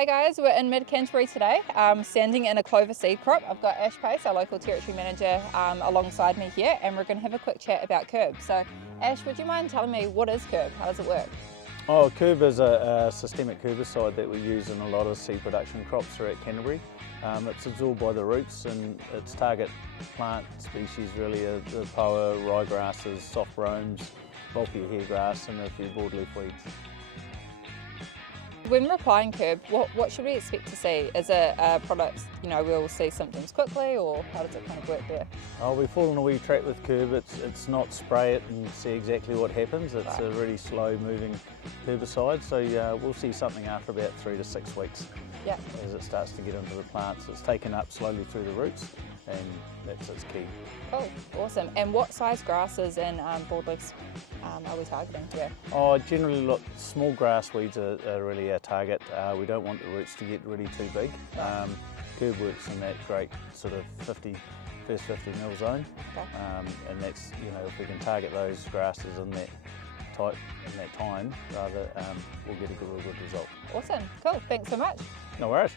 Hi guys, we're in mid-Canterbury today, standing in a clover seed crop. I've got Ash Pace, our local territory manager, alongside me here, and we're going to have a quick chat about Kerb. So Ash, would you mind telling me what is Kerb? How does it work? Oh, Kerb is a systemic herbicide that we use in a lot of seed production crops throughout Canterbury. It's absorbed by the roots, and its target plant species really are the poa, ryegrasses, soft brooms, bulky hairgrass and a few broadleaf weeds. When we're applying Kerb, what should we expect to see? Is it a product, we'll see symptoms quickly, or how does it kind of work there? Oh, we fall on a wee track with Kerb. It's not spray it and see exactly what happens. It's a really slow moving herbicide, so we'll see something after about 3 to 6 weeks. Yeah. As it starts to get into the plants. It's taken up slowly through the roots, and that's its key. Cool, awesome. And what size grasses and broadleafs are we targeting here? Oh, generally, look, small grass weeds are really our target. We don't want the roots to get really too big. Kerb works in that great sort of first 50 mil zone, and that's, if we can target those grasses in that time, we'll get a real good result. Awesome, cool, thanks so much. No worries.